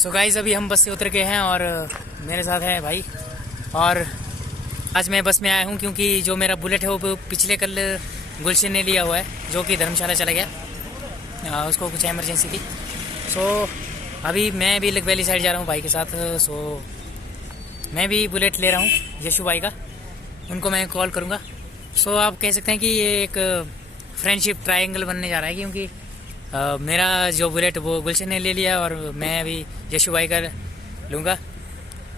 So guys अभी हम बस से उतर गए हैं और मेरे साथ है भाई। और आज मैं बस में आया हूँ क्योंकि जो मेरा बुलेट है वो पिछले कल गुलशन ने लिया हुआ है, जो कि धर्मशाला चला गया। उसको कुछ इमरजेंसी थी। सो अभी मैं भी लक वैली साइड जा रहा हूँ भाई के साथ। सो मैं भी बुलेट ले रहा हूँ यशु भाई का, उनको मैं कॉल करूँगा। सो आप कह सकते हैं कि ये एक फ्रेंडशिप ट्रायंगल बनने जा रहा है, क्योंकि मेरा जो बुलेट वो गुलशन ने ले लिया और मैं अभी यशु भाई का लूँगा।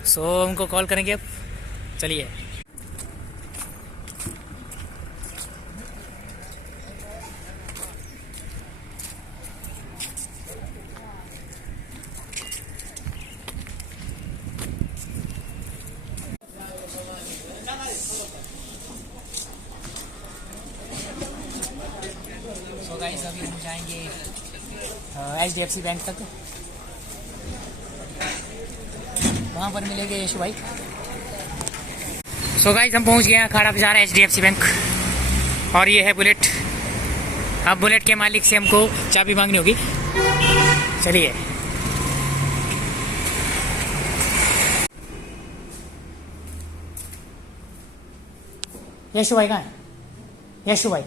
सो उनको कॉल करेंगे अब। चलिए। सो गाइस अभी हम जाएंगे HDFC बैंक तक। वहाँ पर मिलेंगे यशु भाई। सो गाइस हम पहुँच गए हैं अखाड़ा बाजार HDFC बैंक, और ये है बुलेट। अब बुलेट के मालिक से हमको चाबी मांगनी होगी। चलिए। यशु भाई कहाँ है? यशु भाई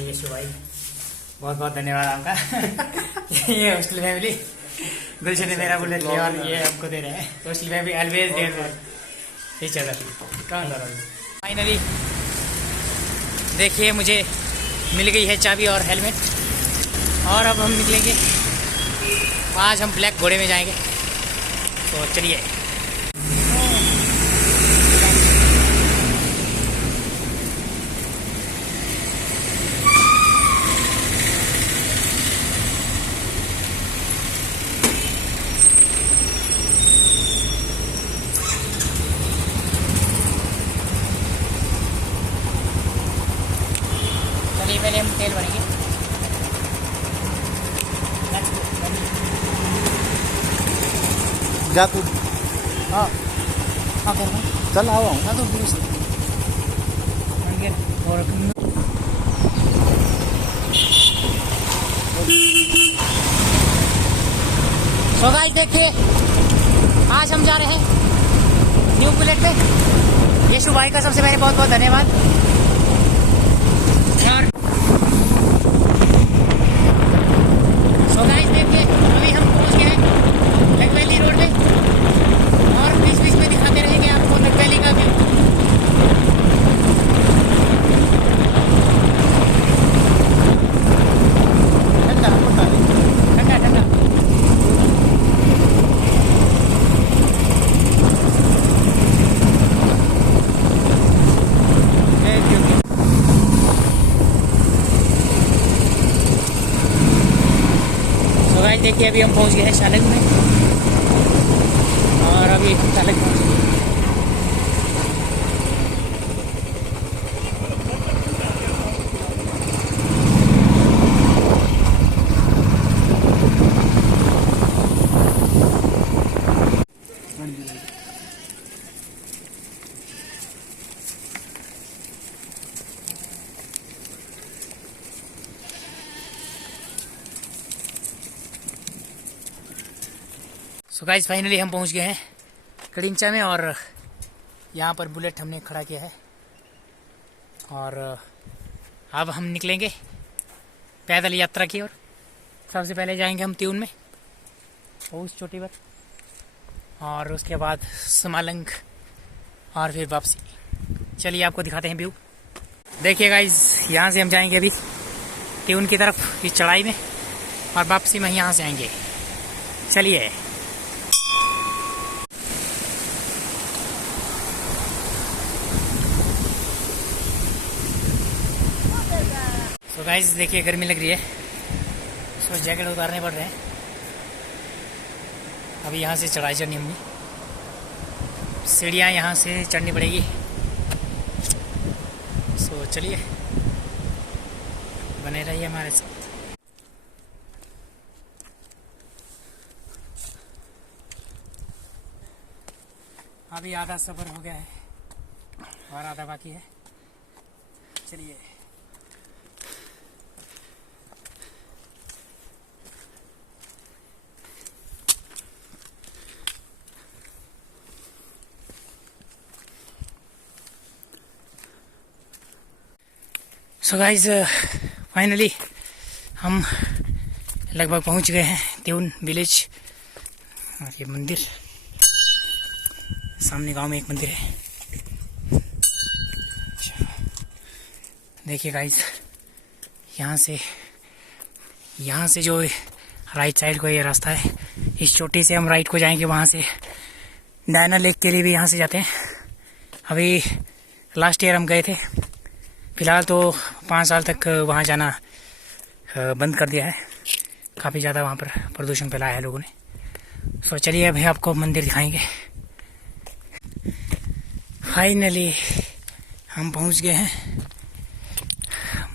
यशु भाई बहुत बहुत धन्यवाद आपका। ये हॉस्टल फैमिली गुलशन ने मेरा बुलेट लिया और ये हमको दे रहे हैं। Hostel family always there each other. Finally देखिए मुझे मिल गई है चाबी और हेलमेट, और अब हम निकलेंगे। आज हम ब्लैक घोड़े में जाएंगे। तो चलिए। पहले हम तेल भरेंगे। जा तू। हाँ हाँ कर चल आओ। हाँ तो और सो गाइस देखिए आज हम जा रहे हैं न्यू बुलेट पे। यशु भाई का सबसे पहले बहुत बहुत धन्यवाद। सो गाइस देखिए अभी हम पहुंच गए हैं लक वैली रोड पे, और बीच बीच में दिखाते रहेंगे आपको लक वैली का व्यू। ठंडा ठंडा। देखिए अभी हम पहुंच गए हैं शालग में, और अभी हम शालग पहुंच गए। सो गाइस फाइनली हम पहुंच गए हैं कड़िंचा में, और यहाँ पर बुलेट हमने खड़ा किया है। और अब हम निकलेंगे पैदल यात्रा की ओर। सबसे पहले जाएंगे हम त्यून में उस चोटी पर, और उसके बाद समालंग, और फिर वापसी। चलिए आपको दिखाते हैं व्यू। देखिए गाइस यहाँ से हम जाएंगे अभी त्यून की तरफ इस चढ़ाई में, और वापसी में यहाँ से आएंगे। चलिए। तो गाइस देखिए गर्मी लग रही है, सो जैकेट उतारने पड़ रहे हैं। अभी यहाँ से चढ़ाई चढ़नी होगी, सीढ़ियाँ यहाँ से चढ़नी पड़ेगी। सो चलिए बने रहिए हमारे साथ। अभी आधा सफ़र हो गया है और आधा बाकी है। चलिए। सो गाइस, फाइनली हम लगभग पहुंच गए हैं त्यून विलेज। और ये मंदिर सामने गांव में एक मंदिर है। देखिए गाइस, यहाँ से जो राइट साइड को ये रास्ता है, इस चोटी से हम राइट को जाएंगे। वहाँ से डायना लेक के लिए भी यहाँ से जाते हैं। अभी लास्ट ईयर हम गए थे। फ़िलहाल तो 5 साल तक वहाँ जाना बंद कर दिया है। काफ़ी ज़्यादा वहाँ पर प्रदूषण फैलाया है लोगों ने। सो चलिए अभी आपको मंदिर दिखाएंगे। फाइनली हम पहुँच गए हैं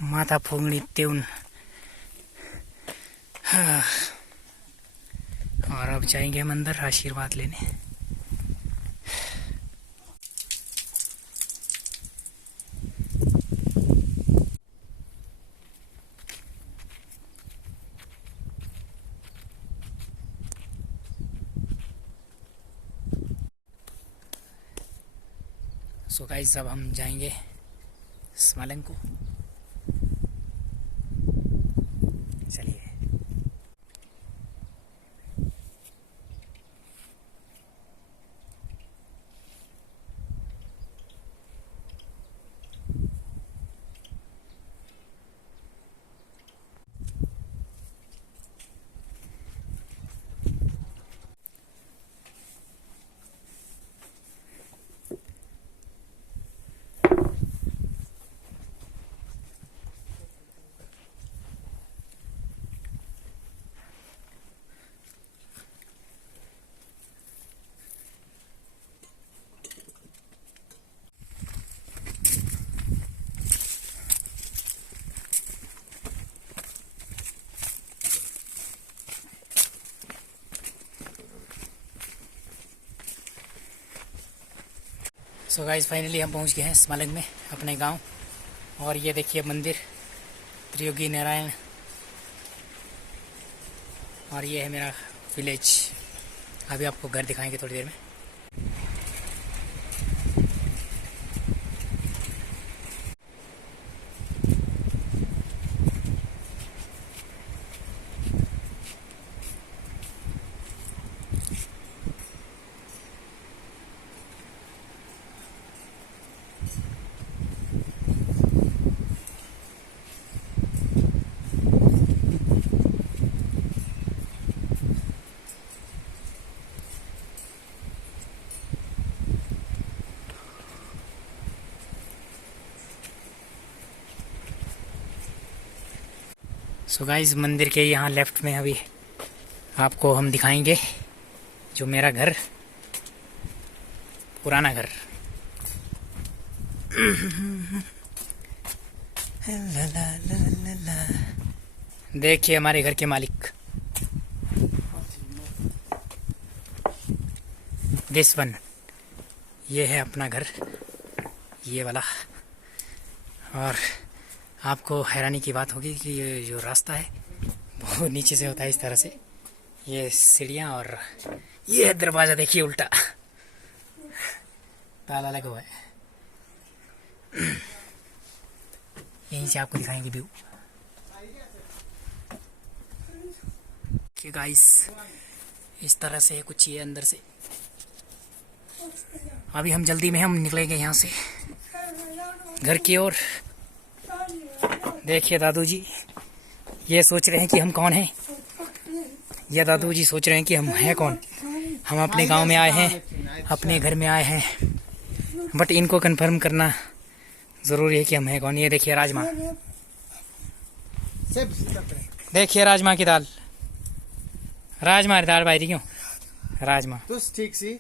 माता फोंगड़ी त्यून। और अब जाएंगे हम अंदर आशीर्वाद लेने। सो गाइस, अब हम जाएंगे स्मालंग को। चलिए। सो गाइस, फाइनली हम पहुंच गए हैं स्मालंग में, अपने गांव। और ये देखिए मंदिर त्रियोगी नारायण। और ये है मेरा विलेज। अभी आपको घर दिखाएंगे थोड़ी देर में। सो गाइस, मंदिर के यहाँ लेफ्ट में अभी आपको हम दिखाएंगे जो मेरा घर, पुराना घर। देखिए हमारे घर के मालिक, दिस वन। ये है अपना घर, ये वाला। और आपको हैरानी की बात होगी कि ये जो रास्ता है वो नीचे से होता है इस तरह से। ये सीढ़ियाँ और ये दरवाज़ा देखिए उल्टा, ताला लगा हुआ है। यहीं से आपको दिखाएंगे व्यू कि गाइस इस तरह से कुछ ये अंदर से। अभी हम जल्दी में हम निकलेंगे यहाँ से घर की ओर। देखिए दादू जी ये सोच रहे हैं कि हम कौन हैं। ये दादू जी सोच रहे हैं कि हम हैं कौन। हम अपने गांव में आए हैं, अपने घर में आए हैं, बट इनको कंफर्म करना ज़रूरी है कि हम हैं कौन। ये देखिए राजमा, देखिए राजमा की दाल, राजमा की दाल भाई क्यों राजमा तो ठीक सी।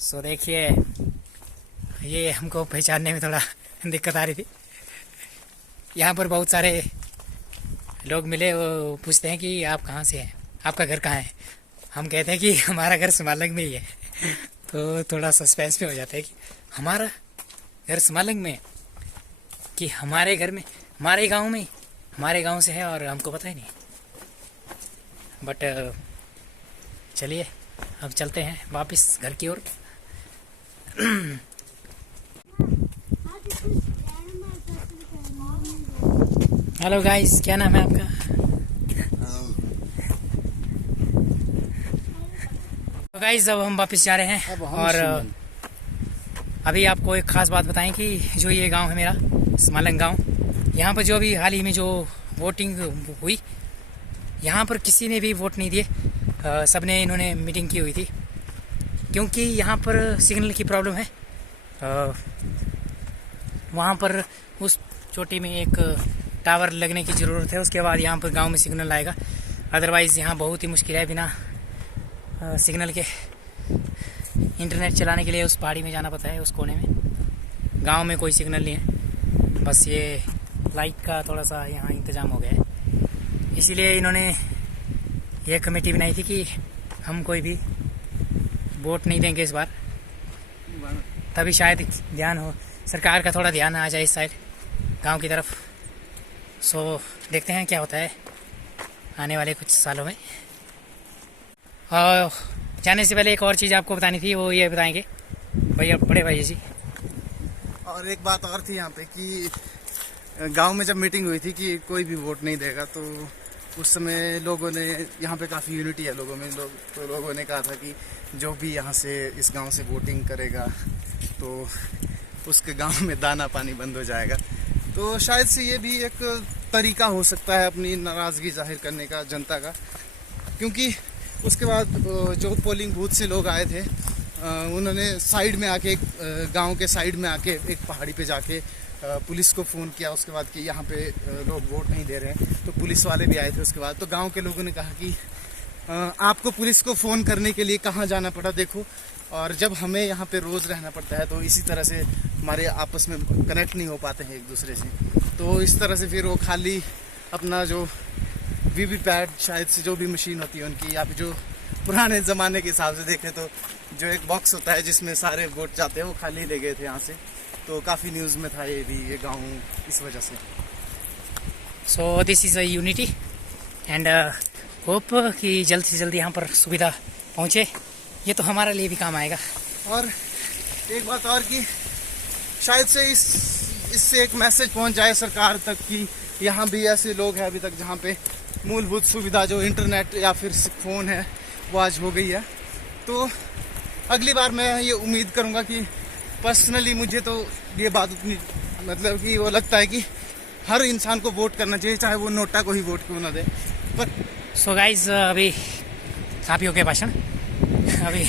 सो देखिए ये हमको पहचानने में थोड़ा दिक्कत आ रही थी। यहाँ पर बहुत सारे लोग मिले, वो पूछते हैं कि आप कहाँ से हैं, आपका घर कहाँ है। हम कहते हैं कि हमारा घर समालंग में ही है। तो थोड़ा सस्पेंस में हो जाता है कि हमारा घर समालंग में है कि हमारे घर में, हमारे गांव में, हमारे गांव से है और हमको पता ही नहीं। बट चलिए अब चलते हैं वापस घर की ओर। हेलो गाइस, क्या नाम है आपका? तो गाइस अब हम वापस जा रहे हैं और अभी आपको एक ख़ास बात बताएं कि जो ये गांव है मेरा समालंग गांव, यहाँ पर जो अभी हाल ही में जो वोटिंग हुई, यहाँ पर किसी ने भी वोट नहीं दिए। सबने इन्होंने मीटिंग की हुई थी क्योंकि यहाँ पर सिग्नल की प्रॉब्लम है। वहाँ पर उस चोटी में एक टावर लगने की ज़रूरत है, उसके बाद यहाँ पर गांव में सिग्नल आएगा। अदरवाइज़ यहाँ बहुत ही मुश्किल है, बिना सिग्नल के इंटरनेट चलाने के लिए उस पहाड़ी में जाना पड़ता है, उस कोने में। गांव में कोई सिग्नल नहीं है, बस ये लाइट का थोड़ा सा यहाँ इंतज़ाम हो गया है। इसीलिए इन्होंने ये कमेटी बनाई थी कि हम कोई भी वोट नहीं देंगे इस बार, तभी शायद ध्यान हो, सरकार का थोड़ा ध्यान आ जाए इस साइड गांव की तरफ। सो देखते हैं क्या होता है आने वाले कुछ सालों में। और जाने से पहले एक और चीज़ आपको बतानी थी, वो ये बताएंगे भैया, बड़े भाई जी। और एक बात और थी यहाँ पे कि गांव में जब मीटिंग हुई थी कि कोई भी वोट नहीं देगा, तो उस समय लोगों ने, यहाँ पे काफ़ी यूनिटी है लोगों में, लोगों ने कहा था कि जो भी यहाँ से इस गांव से वोटिंग करेगा तो उसके गांव में दाना पानी बंद हो जाएगा। तो शायद से ये भी एक तरीका हो सकता है अपनी नाराज़गी जाहिर करने का जनता का, क्योंकि उसके बाद जो पोलिंग बूथ से लोग आए थे उन्होंने साइड में आके, गांव के साइड में आके एक पहाड़ी पे जाके पुलिस को फ़ोन किया उसके बाद कि यहाँ पे लोग वोट नहीं दे रहे हैं। तो पुलिस वाले भी आए थे उसके बाद। तो गांव के लोगों ने कहा कि आपको पुलिस को फ़ोन करने के लिए कहाँ जाना पड़ा देखो, और जब हमें यहाँ पे रोज़ रहना पड़ता है तो इसी तरह से हमारे आपस में कनेक्ट नहीं हो पाते हैं एक दूसरे से। तो इस तरह से फिर वो खाली अपना जो वीवीपैट शायद से जो भी मशीन होती है उनकी, या फिर जो पुराने ज़माने के हिसाब से देखें तो जो एक बॉक्स होता है जिसमें सारे वोट जाते हैं, वो खाली ले गए थे यहाँ से। तो काफ़ी न्यूज़ में था ये भी, ये गाँव इस वजह से। So this is a unity and hope कि जल्द से जल्द यहाँ पर सुविधा पहुँचे, ये तो हमारे लिए भी काम आएगा। और एक बात और कि शायद से इससे एक मैसेज पहुँच जाए सरकार तक कि यहाँ भी ऐसे लोग हैं अभी तक जहाँ पे मूलभूत सुविधा जो इंटरनेट या फिर फ़ोन है वो आज हो गई है। तो अगली बार मैं ये उम्मीद करूँगा कि पर्सनली मुझे तो ये बात उतनी मतलब कि वो लगता है कि हर इंसान को वोट करना चाहिए, चाहे वो नोटा को ही वोट क्यों ना दे। पर सो गाइज अभी काफ़ी हो गया भाषण, अभी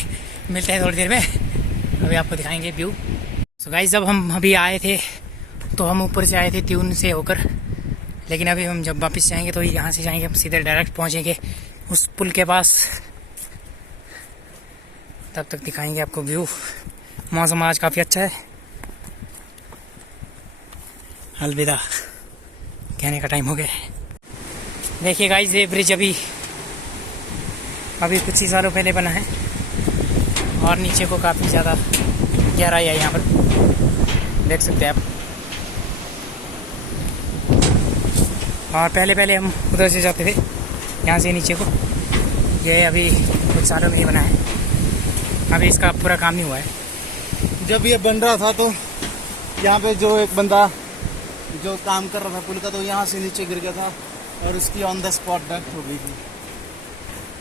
मिलते हैं थोड़ी देर में, अभी आपको दिखाएंगे व्यू। सो गाइज जब हम अभी आए थे तो हम ऊपर से आए थे ट्यून से होकर, लेकिन अभी हम जब वापस जाएंगे तो यहाँ से जाएंगे, हम सीधे डायरेक्ट पहुँचेंगे उस पुल के पास। तब तक दिखाएंगे आपको व्यू। मौसम आज काफ़ी अच्छा है। अलविदा कहने का टाइम हो गया। देखिए गाइस, ये ब्रिज अभी कुछ ही सालों पहले बना है और नीचे को काफ़ी ज़्यादा गहराई है यहाँ पर, देख सकते हैं आप। और पहले हम उधर से जाते थे यहाँ से नीचे को, ये अभी कुछ सालों में ही बना है, अभी इसका पूरा काम नहीं हुआ है। जब ये बन रहा था तो यहाँ पे जो एक बंदा जो काम कर रहा था पुल का, तो यहाँ से नीचे गिर गया था और उसकी ऑन द स्पॉट डेथ हो गई थी।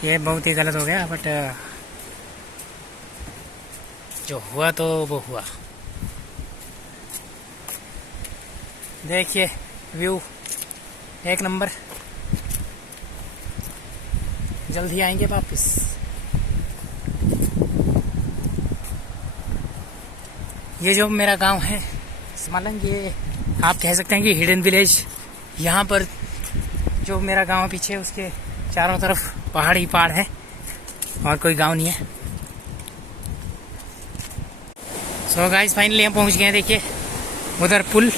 ये बहुत ही गलत हो गया, बट जो हुआ तो वो हुआ। देखिए व्यू एक नंबर। जल्द ही आएंगे वापस। ये जो मेरा गांव है समालंग, ये आप कह सकते हैं कि हिडन विलेज। यहाँ पर जो मेरा गांव पीछे, उसके चारों तरफ पहाड़ ही पहाड़ है और कोई गांव नहीं है। सो गाइस फाइनली हम पहुंच गए हैं। देखिए उधर पुल,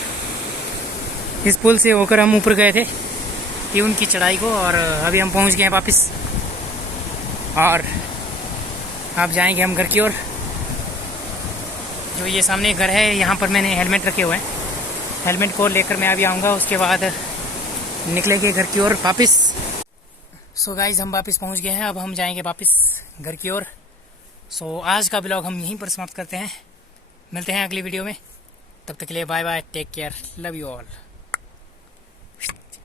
इस पुल से होकर हम ऊपर गए थे कि उनकी चढ़ाई को, और अभी हम पहुंच गए हैं वापस और अब जाएंगे हम घर की ओर। जो ये सामने घर है यहाँ पर मैंने हेलमेट रखे हुए हैं, हेलमेट को लेकर मैं अभी आऊँगा, उसके बाद निकलेंगे घर की ओर वापस। सो गाइज हम वापस पहुँच गए हैं, अब हम जाएंगे वापस घर की ओर। सो आज का ब्लॉग हम यहीं पर समाप्त करते हैं, मिलते हैं अगली वीडियो में, तब तक के लिए bye bye, take care, love you all.